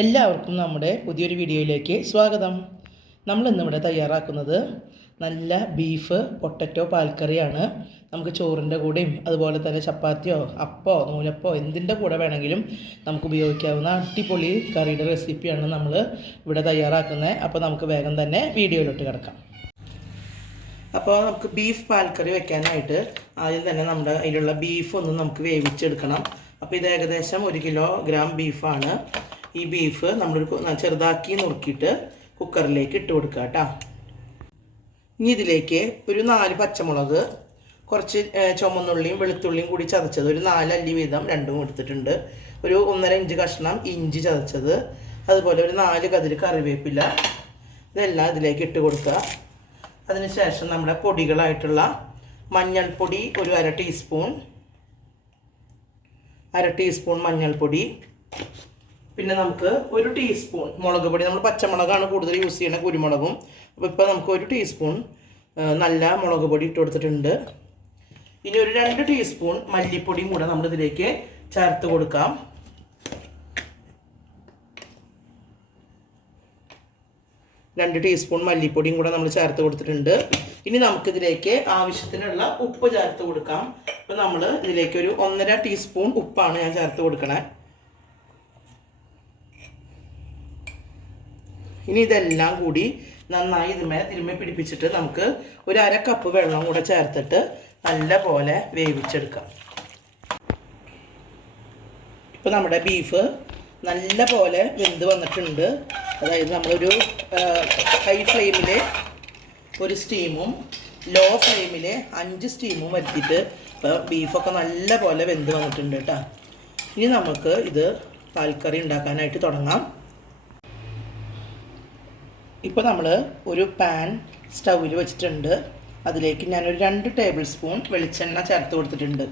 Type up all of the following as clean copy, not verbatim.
എല്ലാവർക്കും നമ്മുടെ പുതിയൊരു വീഡിയോയിലേക്ക് സ്വാഗതം. നമ്മളിന്നിവിടെ തയ്യാറാക്കുന്നത് നല്ല ബീഫ് പൊട്ടറ്റോ പാൽക്കറിയാണ്. നമുക്ക് ചോറിൻ്റെ കൂടെയും അതുപോലെ തന്നെ ചപ്പാത്തിയോ അപ്പോ നൂലപ്പോ എന്തിൻ്റെ കൂടെ വേണമെങ്കിലും നമുക്ക് ഉപയോഗിക്കാവുന്ന അടിപൊളി കറിയുടെ റെസിപ്പിയാണ് നമ്മൾ ഇവിടെ തയ്യാറാക്കുന്നത്. അപ്പോൾ നമുക്ക് വേഗം തന്നെ വീഡിയോയിലോട്ട് കിടക്കാം. അപ്പോൾ നമുക്ക് ബീഫ് പാൽക്കറി വെക്കാനായിട്ട് ആദ്യം തന്നെ നമ്മുടെ അതിലുള്ള ബീഫ് ഒന്ന് നമുക്ക് വേവിച്ചെടുക്കണം. അപ്പോൾ ഇത് ഏകദേശം 1 കിലോഗ്രാം ബീഫാണ്. ഈ ബീഫ് നമ്മളൊരു ചെറുതാക്കി നുറുക്കിയിട്ട് കുക്കറിലേക്ക് ഇട്ട് കൊടുക്കുക കേട്ടോ. ഇനി ഇതിലേക്ക് ഒരു 4 പച്ചമുളക്, കുറച്ച് ചുമന്നുള്ളിയും വെളുത്തുള്ളിയും കൂടി ചതച്ചത് ഒരു 4 അല്ലി വീതം രണ്ടും എടുത്തിട്ടുണ്ട്. ഒരു 1.5 ഇഞ്ച് കഷ്ണം ഇഞ്ചി ചതച്ചത്, അതുപോലെ ഒരു 4 കതിര് കറിവേപ്പില, ഇതെല്ലാം ഇതിലേക്ക് ഇട്ട് കൊടുക്കുക. അതിനുശേഷം നമ്മുടെ പൊടികളായിട്ടുള്ള മഞ്ഞൾപ്പൊടി ഒരു അര ടീസ്പൂൺ മഞ്ഞൾപ്പൊടി, പിന്നെ നമുക്ക് 1 ടീസ്പൂൺ മുളക് പൊടി. നമ്മൾ പച്ചമുളകാണ് കൂടുതൽ യൂസ് ചെയ്യുന്നത്, കുരുമുളകും. അപ്പോൾ ഇപ്പോൾ നമുക്ക് 1 ടീസ്പൂൺ നല്ല മുളക് പൊടി ഇട്ട് കൊടുത്തിട്ടുണ്ട്. ഇനി ഒരു 2 ടീസ്പൂൺ മല്ലിപ്പൊടിയും കൂടെ നമ്മളിതിലേക്ക് ചേർത്ത് കൊടുക്കാം. രണ്ട് ടീസ്പൂൺ മല്ലിപ്പൊടിയും കൂടെ നമ്മൾ ചേർത്ത് കൊടുത്തിട്ടുണ്ട്. ഇനി നമുക്കിതിലേക്ക് ആവശ്യത്തിനുള്ള ഉപ്പ് ചേർത്ത് കൊടുക്കാം. അപ്പോൾ നമ്മൾ ഇതിലേക്ക് ഒരു 1.5 ടീസ്പൂൺ ഉപ്പാണ് ഞാൻ ചേർത്ത് കൊടുക്കണേ. ഇനി ഇതെല്ലാം കൂടി നന്നായി ഇതുമേ തിരുമ്മി പിടിപ്പിച്ചിട്ട് നമുക്ക് ഒരു 1/2 കപ്പ് വെള്ളം കൂടെ ചേർത്തിട്ട് നല്ല പോലെ വേവിച്ചെടുക്കാം. ഇപ്പോൾ നമ്മുടെ ബീഫ് നല്ല പോലെ വെന്ത് വന്നിട്ടുണ്ട്. അതായത് നമ്മളൊരു ഹൈ ഫ്ലെയിമിൽ ഒരു സ്റ്റീമും ലോ ഫ്ലെയിമിൽ 5 സ്റ്റീമും വരുത്തിയിട്ട് ഇപ്പോൾ ബീഫൊക്കെ നല്ല പോലെ വെന്ത് വന്നിട്ടുണ്ട് കേട്ടോ. ഇനി നമുക്ക് ഇത് പാൽക്കറി ഉണ്ടാക്കാനായിട്ട് തുടങ്ങാം. ഇപ്പോൾ നമ്മൾ ഒരു പാൻ സ്റ്റൗവിൽ വെച്ചിട്ടുണ്ട്. അതിലേക്ക് ഞാനൊരു 2 ടേബിൾ സ്പൂൺ വെളിച്ചെണ്ണ ചേർത്ത് കൊടുത്തിട്ടുണ്ട്.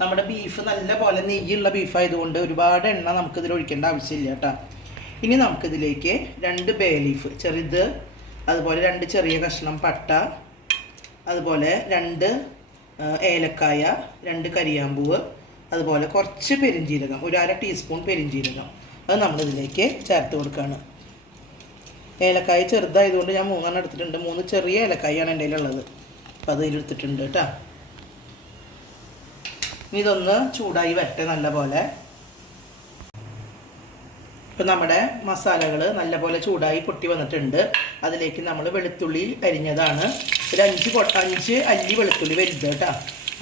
നമ്മുടെ ബീഫ് നല്ല പോലെ നെയ്യുള്ള ബീഫായതുകൊണ്ട് ഒരുപാട് എണ്ണ നമുക്കിതിൽ ഒഴിക്കേണ്ട ആവശ്യമില്ല കേട്ടോ. ഇനി നമുക്കിതിലേക്ക് 2 ബേ ലീഫ് ചെറുത്, അതുപോലെ 2 ചെറിയ കഷ്ണം പട്ട, അതുപോലെ 2 ഏലക്കായ, 2 കരിയാമ്പൂവ്, അതുപോലെ കുറച്ച് പെരിഞ്ജീരകം, ഒരു അര ടീസ്പൂൺ പെരിഞ്ജീരകം, അത് നമ്മളിതിലേക്ക് ചേർത്ത് കൊടുക്കുകയാണ്. ഏലക്കായ ചെറുതായതുകൊണ്ട് ഞാൻ 3 എടുത്തിട്ടുണ്ട്. 3 ചെറിയ ഏലക്കായാണ് എൻ്റെ കയ്യിലുള്ളത്. അപ്പോൾ അതിലെടുത്തിട്ടുണ്ട് കേട്ടോ. ഇനി ഇതൊന്ന് ചൂടായി വരട്ടെ നല്ല പോലെ. ഇപ്പം നമ്മുടെ മസാലകൾ നല്ലപോലെ ചൂടായി പൊട്ടി വന്നിട്ടുണ്ട്. അതിലേക്ക് നമ്മൾ വെളുത്തുള്ളി അരിഞ്ഞതാണ്, ഒരു 5 അല്ലി വെളുത്തുള്ളി വലുത് കേട്ടോ.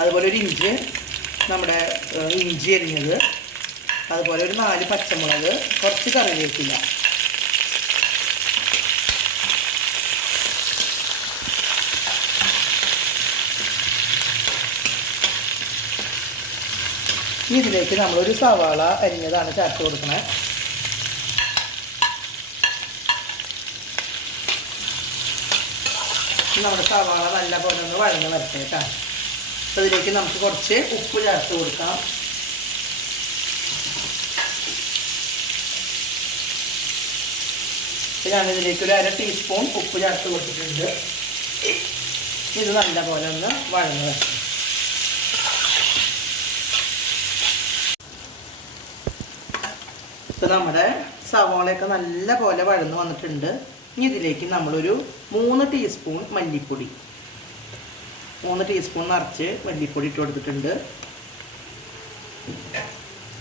അതുപോലെ 1 ഇഞ്ച് നമ്മുടെ ഇഞ്ചി അരിഞ്ഞത്, അതുപോലെ ഒരു 4 പച്ചമുളക്, കുറച്ച് കറിവേപ്പില. ഇനി ഇതിലേക്ക് നമ്മളൊരു സവാള അരിഞ്ഞതാണ് ചേർത്ത് കൊടുക്കണേ. നമ്മുടെ സവാള നല്ല പോലെ ഒന്ന് വഴന്ന് വരട്ടെ കേട്ടോ. അപ്പോൾ ഇതിലേക്ക് നമുക്ക് കുറച്ച് ഉപ്പ് ചേർത്ത് കൊടുക്കാം. ഞാനിതിലേക്ക് ഒരു അര ടീസ്പൂൺ ഉപ്പ് ചേർത്ത് കൊടുത്തിട്ടുണ്ട്. ഇത് നല്ല പോലെ ഒന്ന് വഴന്ന് വരട്ടെ. ഇപ്പോൾ നമ്മുടെ സവാളയൊക്കെ നല്ല പോലെ വഴന്ന് വന്നിട്ടുണ്ട്. ഇനി ഇതിലേക്ക് നമ്മളൊരു 3 ടീസ്പൂൺ മല്ലിപ്പൊടി, 3 ടീസ്പൂൺ നിറച്ച് മല്ലിപ്പൊടി ഇട്ട് കൊടുത്തിട്ടുണ്ട്.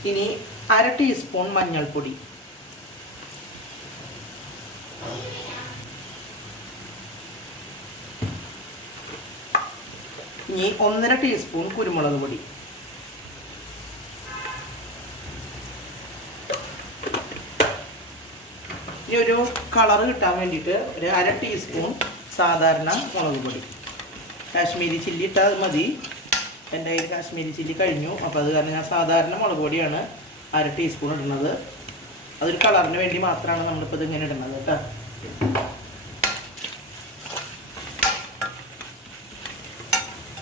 ഇനി അര ടീസ്പൂൺ മഞ്ഞൾപ്പൊടി, ഇനി 1.5 ടീസ്പൂൺ കുരുമുളക് പൊടി, ഇനി ഒരു കളറ് കിട്ടാൻ വേണ്ടിയിട്ട് ഒരു അര ടീസ്പൂൺ സാധാരണ മുളക് പൊടി. കാശ്മീരി ചില്ലി ഇട്ടാൽ മതി. എൻ്റെ കയ്യിൽ കാശ്മീരി ചില്ലി കഴിഞ്ഞു. അപ്പോൾ അത് കാരണം ഞാൻ സാധാരണ മുളക് പൊടിയാണ് അര ടീസ്പൂൺ ഇടുന്നത്. അതൊരു കളറിന് വേണ്ടി മാത്രമാണ് നമ്മളിപ്പോൾ ഇതിങ്ങനെ ഇടുന്നത് കേട്ടോ.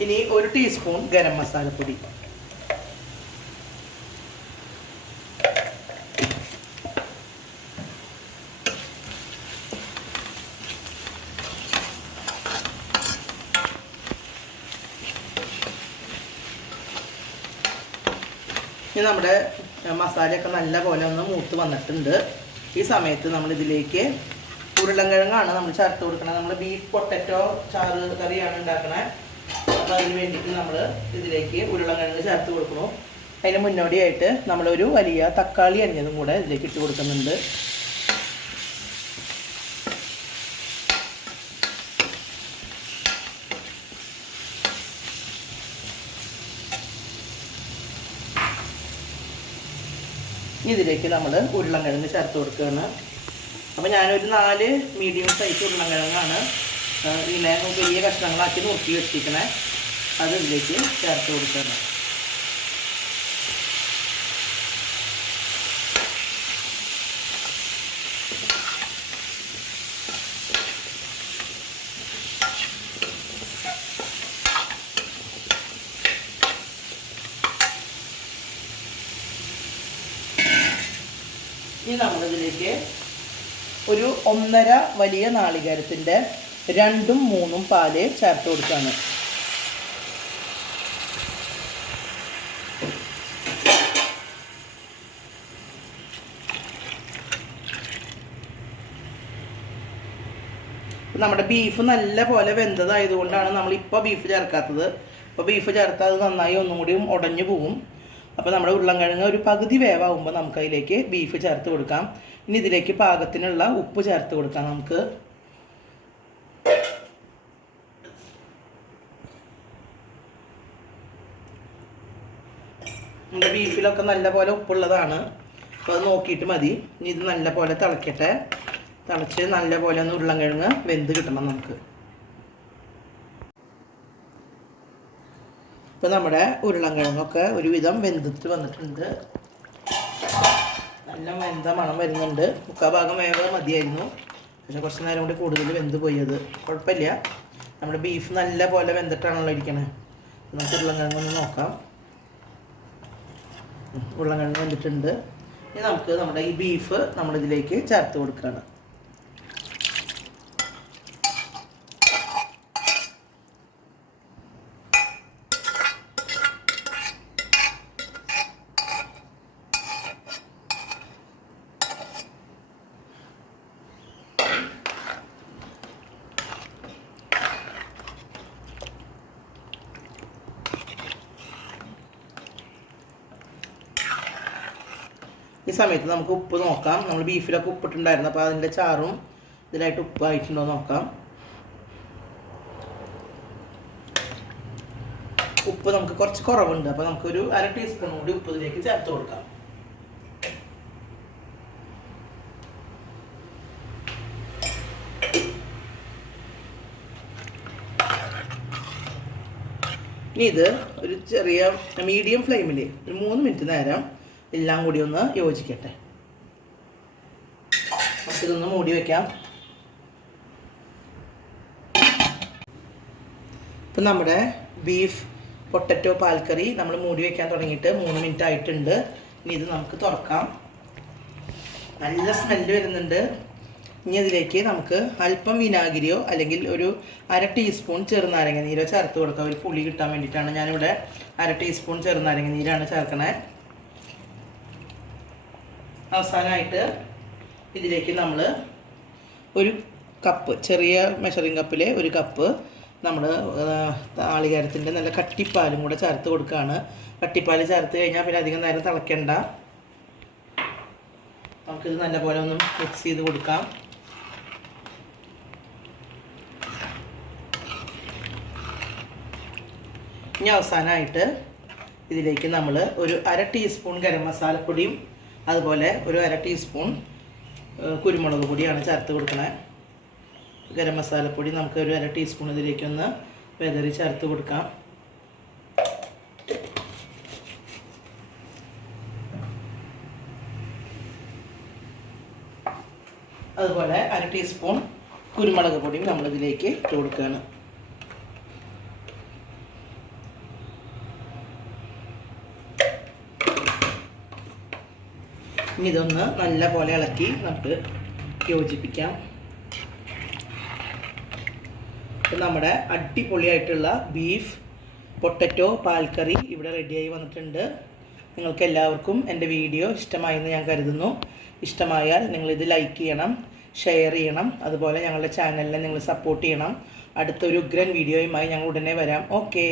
ഇനി 1 ടീസ്പൂൺ ഗരം മസാലപ്പൊടി, ഇനി നമ്മുടെ മസാലയൊക്കെ നല്ല പോലെ ഒന്ന് മൂത്ത് വന്നിട്ടുണ്ട്. ഈ സമയത്ത് നമ്മളിതിലേക്ക് ഉരുളൻകിഴങ്ങാണ് നമ്മൾ ചേർത്ത് കൊടുക്കുന്നത്. നമ്മൾ ബീഫ് പൊട്ടറ്റോ ചാറ് കറിയാണ് ഉണ്ടാക്കണത്. അപ്പോൾ അതിന് വേണ്ടിയിട്ട് നമ്മൾ ഇതിലേക്ക് ഉരുളൻകിഴങ്ങ് ചേർത്ത് കൊടുക്കണം. അതിന് മുന്നോടിയായിട്ട് നമ്മളൊരു വലിയ തക്കാളി അരിഞ്ഞതും കൂടെ ഇതിലേക്ക് ഇട്ട് കൊടുക്കുന്നുണ്ട്. ഇതിലേക്ക് നമ്മൾ ഉരുളൻകിഴങ്ങ് ചേർത്ത് കൊടുക്കുകയാണ്. അപ്പോൾ ഞാനൊരു 4 മീഡിയം സൈസ് ഉരുളൻകിഴങ്ങാണ് ഇങ്ങനെ വലിയ കഷ്ണങ്ങളാക്കി നുറുക്കി വെച്ചിരിക്കണേ. അത് ഇതിലേക്ക് ചേർത്ത് കൊടുക്കുകയാണ്. ഇനി നമ്മളിതിലേക്ക് ഒരു 1.5 വലിയ നാളികേരത്തിൻ്റെ 2ഉം 3ഉം പാല് ചേർത്ത് കൊടുക്കുകയാണ്. നമ്മുടെ ബീഫ് നല്ല പോലെ വെന്തതായതുകൊണ്ടാണ് നമ്മളിപ്പോൾ ബീഫ് ചേർക്കാത്തത്. ഇപ്പോൾ ബീഫ് ചേർത്താൽ അത് നന്നായി ഒന്നും കൂടിയും ഉടഞ്ഞു പോവും. അപ്പോൾ നമ്മുടെ ഉരുളൻകിഴങ്ങ് ഒരു പകുതി വേവാകുമ്പോൾ നമുക്കതിലേക്ക് ബീഫ് ചേർത്ത് കൊടുക്കാം. ഇനി ഇതിലേക്ക് പാകത്തിനുള്ള ഉപ്പ് ചേർത്ത് കൊടുക്കാം. നമുക്ക് നമ്മുടെ ബീഫിലൊക്കെ നല്ല പോലെ ഉപ്പുള്ളതാണ്. അപ്പോൾ അത് നോക്കിയിട്ട് മതി. ഇനി ഇത് നല്ല പോലെ തിളക്കട്ടെ. തിളച്ച് നല്ല പോലെ ഒന്ന് ഉരുളൻകിഴങ്ങ് വെന്ത് കിട്ടണം നമുക്ക്. ഇപ്പോൾ നമ്മുടെ ഉരുളൻകിഴങ്ങൊക്കെ ഒരുവിധം വെന്തിട്ട് വന്നിട്ടുണ്ട്. നല്ല വെന്ത മണം വരുന്നുണ്ട്. 3/4 ഭാഗം വേവ് മതിയായിരുന്നു. പക്ഷേ കുറച്ച് നേരം കൂടി കൂടുതൽ വെന്ത് പോയത്. കുഴപ്പമില്ല. നമ്മുടെ ബീഫ് നല്ല പോലെ വെന്തിട്ടാണല്ലോ ഇരിക്കണേ. നമുക്ക് ഉരുളൻകിഴങ്ങൊന്ന് നോക്കാം. ഉരുളൻകിഴങ്ങ് വെന്തിട്ടുണ്ട്. ഇനി നമുക്ക് നമ്മുടെ ഈ ബീഫ് നമ്മളിതിലേക്ക് ചേർത്ത് കൊടുക്കുകയാണ്. ഈ സമയത്ത് നമുക്ക് ഉപ്പ് നോക്കാം. നമ്മൾ ബീഫിലൊക്കെ ഉപ്പിട്ടുണ്ടായിരുന്നു. അപ്പോൾ അതിൻ്റെ ചാറും ഇതിലായിട്ട് ഉപ്പായിട്ടുണ്ടോ നോക്കാം. ഉപ്പ് നമുക്ക് കുറച്ച് കുറവുണ്ട്. അപ്പോൾ നമുക്കൊരു 1/2 ടീസ്പൂൺ കൂടി ഉപ്പ് ഇതിലേക്ക് ചേർത്ത് കൊടുക്കാം. ഇനി ഇത് ഒരു ചെറിയ മീഡിയം ഫ്ലെയിമിൽ ഒരു 3 മിനിറ്റ് നേരം എല്ലാം കൂടി ഒന്ന് യോജിക്കട്ടെ. നമുക്കിതൊന്ന് മൂടി വയ്ക്കാം. ഇപ്പം നമ്മുടെ ബീഫ് പൊട്ടറ്റോ പാൽക്കറി നമ്മൾ മൂടി വയ്ക്കാൻ തുടങ്ങിയിട്ട് 3 മിനിറ്റ് ആയിട്ടുണ്ട്. ഇനി ഇത് നമുക്ക് തുറക്കാം. നല്ല സ്മെല്ല് വരുന്നുണ്ട്. ഇനി അതിലേക്ക് നമുക്ക് അല്പം വിനാഗിരിയോ അല്ലെങ്കിൽ ഒരു 1/2 ടീസ്പൂൺ ചെറുനാരങ്ങ നീരോ ചേർത്ത് കൊടുക്കാം. ഒരു പുളി കിട്ടാൻ വേണ്ടിയിട്ടാണ് ഞാനിവിടെ 1/2 ടീസ്പൂൺ ചെറുനാരങ്ങ നീരാണ് ചേർക്കണേ. അവസാനമായിട്ട് ഇതിലേക്ക് നമ്മൾ ഒരു കപ്പ്, ചെറിയ മെഷറിംഗ് കപ്പിൽ 1 കപ്പ് നമ്മൾ നാളികേരത്തിൻ്റെ നല്ല കട്ടിപ്പാലും കൂടെ ചേർത്ത് കൊടുക്കുകയാണ്. കട്ടിപ്പാൽ ചേർത്ത് കഴിഞ്ഞാൽ പിന്നെ അധികം നേരം തിളയ്ക്കണ്ട. നമുക്കിത് നല്ലപോലെ ഒന്ന് മിക്സ് ചെയ്ത് കൊടുക്കാം. ഇനി അവസാനമായിട്ട് ഇതിലേക്ക് നമ്മൾ ഒരു 1/2 ടീസ്പൂൺ ഗരം മസാലപ്പൊടിയും അതുപോലെ ഒരു 1/2 ടീസ്പൂൺ കുരുമുളക് പൊടിയാണ് ചേർത്ത് കൊടുക്കണേ. ഗരം മസാലപ്പൊടി നമുക്ക് ഒരു 1/2 ടീസ്പൂൺ ഇതിലേക്കൊന്ന് വെതറി ചേർത്ത് കൊടുക്കാം. അതുപോലെ 1/2 ടീസ്പൂൺ കുരുമുളക് പൊടിയും നമ്മളിതിലേക്ക് ഇട്ട് കൊടുക്കുകയാണ്. ഇനി ഇതൊന്ന് നല്ല പോലെ ഇളക്കി നമുക്ക് യോജിപ്പിക്കാം. അപ്പം നമ്മുടെ അടിപൊളിയായിട്ടുള്ള ബീഫ് പൊട്ടറ്റോ പാൽക്കറി ഇവിടെ റെഡിയായി വന്നിട്ടുണ്ട്. നിങ്ങൾക്ക് എല്ലാവർക്കും എൻ്റെ വീഡിയോ ഇഷ്ടമായെന്ന് ഞാൻ കരുതുന്നു. ഇഷ്ടമായാൽ നിങ്ങളിത് ലൈക്ക് ചെയ്യണം, ഷെയർ ചെയ്യണം, അതുപോലെ ഞങ്ങളുടെ ചാനലിനെ നിങ്ങൾ സപ്പോർട്ട് ചെയ്യണം. അടുത്തൊരു ഉഗ്രൻ വീഡിയോയുമായി ഞങ്ങൾ ഉടനെ വരാം. ഓക്കേ.